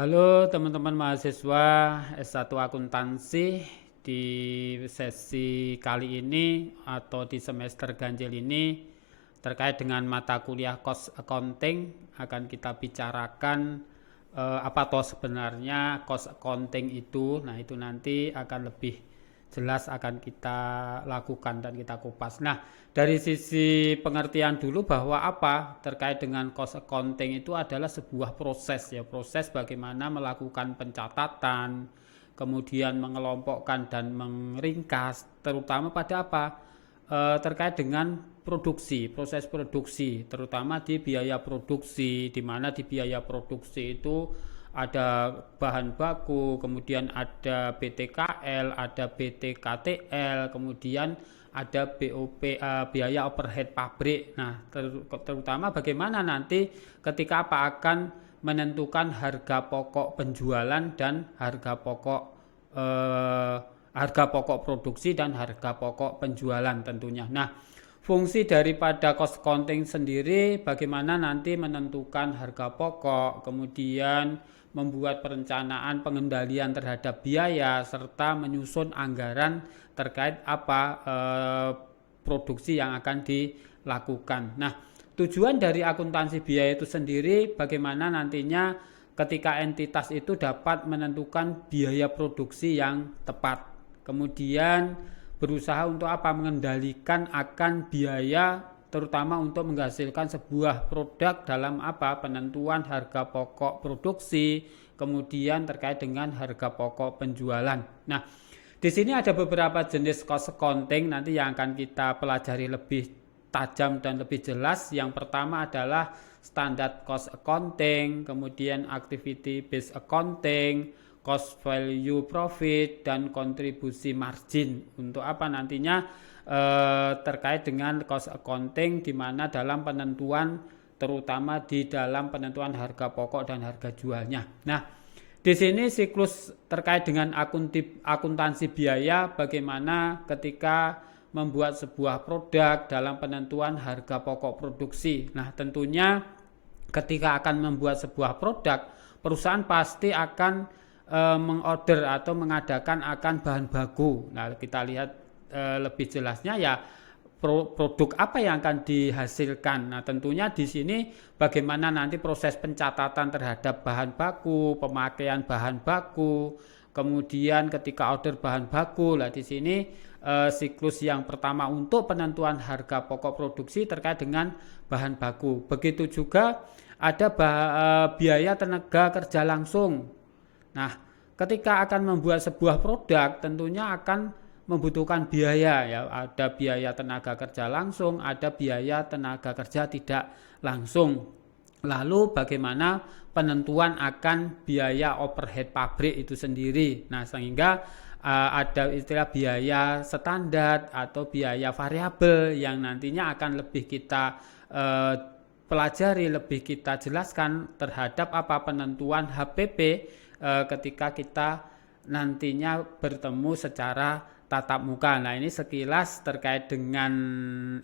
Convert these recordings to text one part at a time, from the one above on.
Halo teman-teman mahasiswa S1 Akuntansi. Di sesi kali ini atau di semester ganjil ini terkait dengan mata kuliah Cost Accounting akan kita bicarakan apa toh sebenarnya Cost Accounting itu. Nah, itu nanti akan lebih jelas akan kita lakukan dan kita kupas. Nah, dari sisi pengertian dulu bahwa apa terkait dengan cost accounting itu adalah sebuah proses ya, proses bagaimana melakukan pencatatan, kemudian mengelompokkan dan meringkas, terutama pada apa? Terkait dengan produksi, proses produksi, terutama di biaya produksi, di mana di biaya produksi itu ada bahan baku, kemudian ada BTKL, ada BTKTL, kemudian ada BOP, biaya overhead pabrik. Nah, terutama bagaimana nanti ketika apa akan menentukan harga pokok penjualan dan harga pokok produksi dan harga pokok penjualan tentunya. Nah, fungsi daripada cost accounting sendiri bagaimana nanti menentukan harga pokok, kemudian membuat perencanaan pengendalian terhadap biaya serta menyusun anggaran terkait produksi yang akan dilakukan. Nah, tujuan dari akuntansi biaya itu sendiri bagaimana nantinya ketika entitas itu dapat menentukan biaya produksi yang tepat. Kemudian berusaha untuk mengendalikan akan biaya terutama untuk menghasilkan sebuah produk dalam penentuan harga pokok produksi, kemudian terkait dengan harga pokok penjualan. Nah, di sini ada beberapa jenis cost accounting nanti yang akan kita pelajari lebih tajam dan lebih jelas. Yang pertama adalah standard cost accounting, kemudian activity based accounting, cost value profit, dan kontribusi margin. Untuk nantinya terkait dengan cost accounting di mana dalam penentuan terutama di dalam penentuan harga pokok dan harga jualnya. Nah, di sini siklus terkait dengan akuntansi biaya bagaimana ketika membuat sebuah produk dalam penentuan harga pokok produksi. Nah, tentunya ketika akan membuat sebuah produk, perusahaan pasti akan mengorder atau mengadakan akan bahan baku. Nah, kita lihat lebih jelasnya ya produk apa yang akan dihasilkan. Nah, tentunya di sini bagaimana nanti proses pencatatan terhadap bahan baku, pemakaian bahan baku, kemudian ketika order bahan baku. Nah, di sini siklus yang pertama untuk penentuan harga pokok produksi terkait dengan bahan baku. Begitu juga ada biaya tenaga kerja langsung. Nah, ketika akan membuat sebuah produk tentunya akan membutuhkan biaya ya, ada biaya tenaga kerja langsung, ada biaya tenaga kerja tidak langsung. Lalu bagaimana penentuan akan biaya overhead pabrik itu sendiri. Nah, sehingga ada istilah biaya standar atau biaya variabel yang nantinya akan lebih kita pelajari, lebih kita jelaskan terhadap penentuan HPP ketika kita nantinya bertemu secara tatap muka. Nah, ini sekilas terkait dengan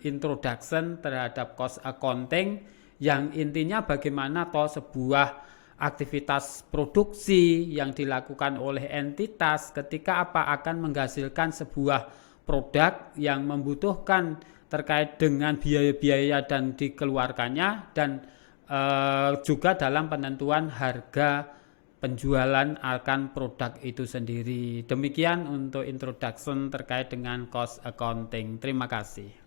introduction terhadap cost accounting yang intinya bagaimana sebuah aktivitas produksi yang dilakukan oleh entitas ketika akan menghasilkan sebuah produk yang membutuhkan terkait dengan biaya-biaya dan dikeluarkannya dan juga dalam penentuan harga penjualan akan produk itu sendiri. Demikian untuk introduction terkait dengan cost accounting. Terima kasih.